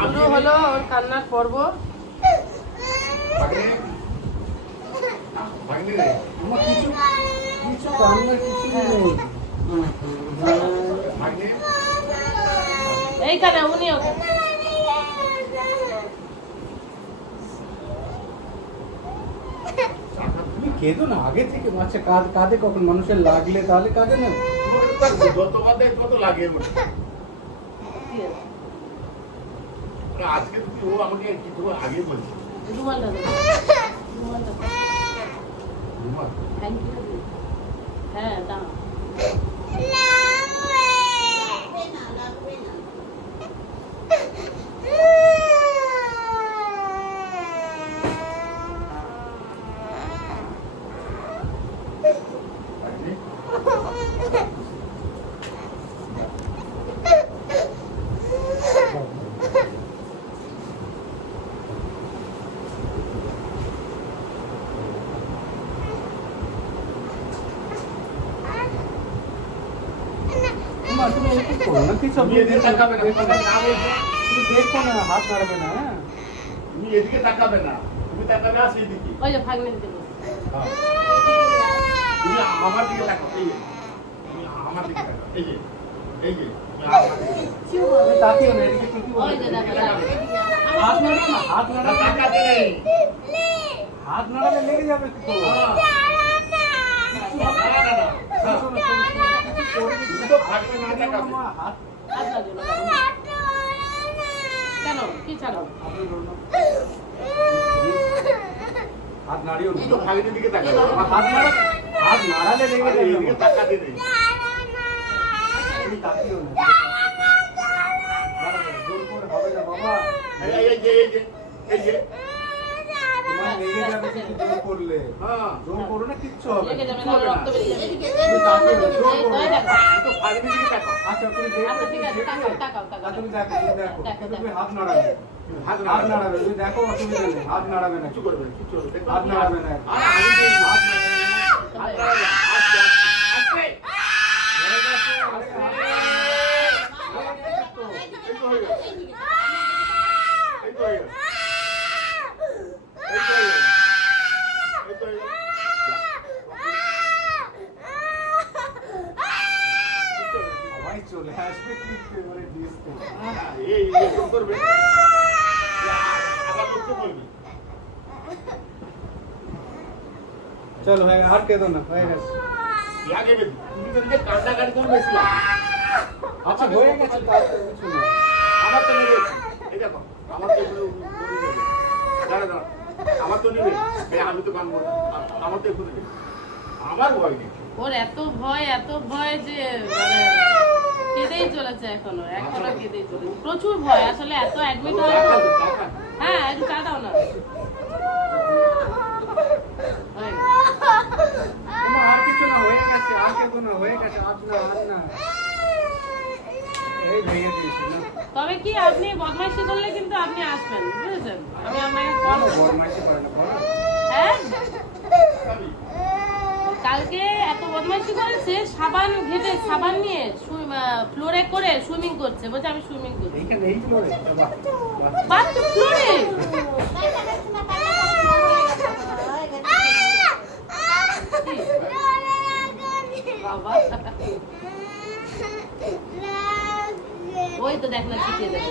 শুরু হলো ওর কান্নার পর্ব। এইখানে উনি ওকে কেঁদো না আগে থেকে বাচ্চা কাঁদে কখন মানুষের লাগলে তাহলে কাঁদে না কত লাগে আজকে ও আমাকে কিছু আগে বলছে হ্যাঁ দাও দেখো না হাত নাড়বে না তুমি এদিকে তাকাবে না তুমি তাকাবে না সেই দিকে ওই যে ভাগ্নে দিতে তুমি আমার দিকে তাকাও তুমি আমার দিকে তাকাও এই যে তাকিও না এদিকে কি ওই যে দেখো হাত নাড়বে না হাত নাড়বে তাকাতে নেই হাত নাড়ালে লেগে যাবে তো কেন কি ছাড়ো হাত নাড়িও তো ভাগের দিকে তাকাও হাত নাড়ালে লেগে যাবে এদিকে তাকাতে নেই তুমি তাকিও না জোর করে হবে না বাবা এই যে তোমার লেগে যাবে কিছু জোর করলে জোর করো না কিচ্ছু হবে লেগে যাবে না রক্ত বেরিয়ে যাবে তুমি তাকিও না জোর করো এই দেখো তো ভাগের দিকে তাকাও আচ্ছা তুমি দেখো আচ্ছা ঠিক আছে তাকাও তুমি দেখো কিন্তু তুমি হাত নাড়াবে হাত হাত নাড়াবে তুমি দেখো অসুবিধা নেই হাত নাড়াবে না কিছু করবে কিছু করবে হাত নাড়াবে না আরে আমি তো হাত নাড়াবে আস্তে আস্তে চলে আসবে কিন্তু এবারে ডিসতে এই করবে আবার কিছু বলবি চলো ভাই আর কেঁদো না হয়ে গেছে লাগে তুমি তো নিজে কান্নাকাটি করবে বেশি আচ্ছা হয়ে গেছে তার কিছু না আমার তো নেবে এই দেখো আমার তো দাঁড়া দাঁড়া আমার তো নেবে আমি তো কানবো আমার তো একটু নেবে আমার ভয় নেই ওর এত ভয় যে মানে কেঁদেই চলেছে এখনো কেঁদেই চলেছে প্রচুর ভয় আসলে এত অ্যাডমিট হয় হ্যাঁ একটু চা দাও না আর কিছু না হয়ে গেছে আর কেঁদো না হয়ে গেছে আর না এই ভেঙে দিয়েছি না তবে কি আপনি বদমাইশি করলে কিন্তু আপনি আসবেন বুঝেছেন আমি আপনাকে কল বদমাইশি করে না বলো হ্যাঁ কালকে এত বদমাইশি করেছে সাবান নিয়ে ফ্লোরে করে সুইমিং করছে বলছে আমি সুইমিং করছি এইখানে এই ফ্লোরে বাথরুম ফ্লোরে বাবা ওই তো দেখ না শিখিয়ে দেবে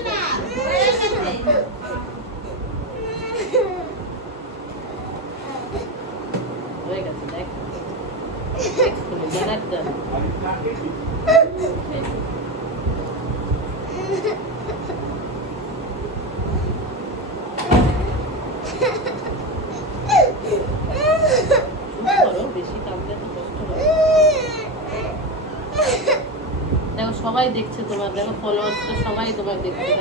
হয়ে গেছে দেখ বেশি কামড়ে তো কষ্ট হয় দেখো সবাই দেখছে তোমার দেখো ফলোয়ার্স তো সবাই তোমার দেখছে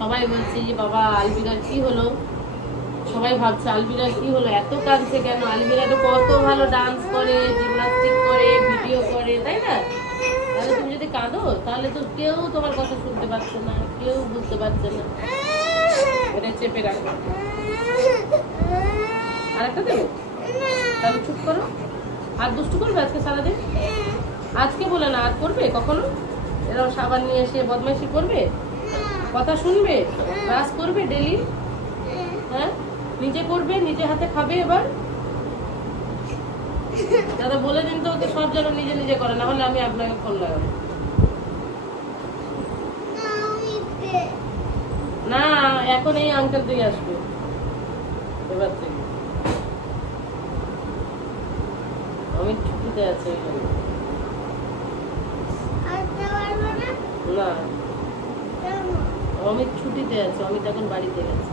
সবাই বলছে যে বাবা আলবিরার কি হলো সবাই ভাবছে আলবিরার কি হলো এত কাঁদছে কেন আলবিরা তো কত ভালো ডান্স করে জিমনাস্টিক করে ভিডিও করে তাই না তাহলে তুমি যদি কাঁদো তাহলে তো কেউ তোমার কথা শুনতে পাচ্ছে না কেউ বুঝতে পারছে না এটা চেপে রাখো আরেকটা দেবো তাহলে চুপ করো আর দুষ্টু করবে আজকে সারাদিন আজকে বলে না আর করবে কখনো এরাও সাবান নিয়ে এসে বদমাইশি করবে, কথা শুনবে, ব্রাশ করবে ডেলি, হ্যাঁ নিজে করবে, নিজে হাতে খাবে। এবার দাদা বলে দিন তো ওকে সব যেন নিজে নিজে করে, না হলে আমি আপনাকে ফোন লাগাবো। না এখন এই আঙ্কেল দিয়ে আসবে এবার থেকে, আমি ছুটিতে আছি না, অমিত ছুটিতে আছে, অমিত এখন বাড়িতে গেছে।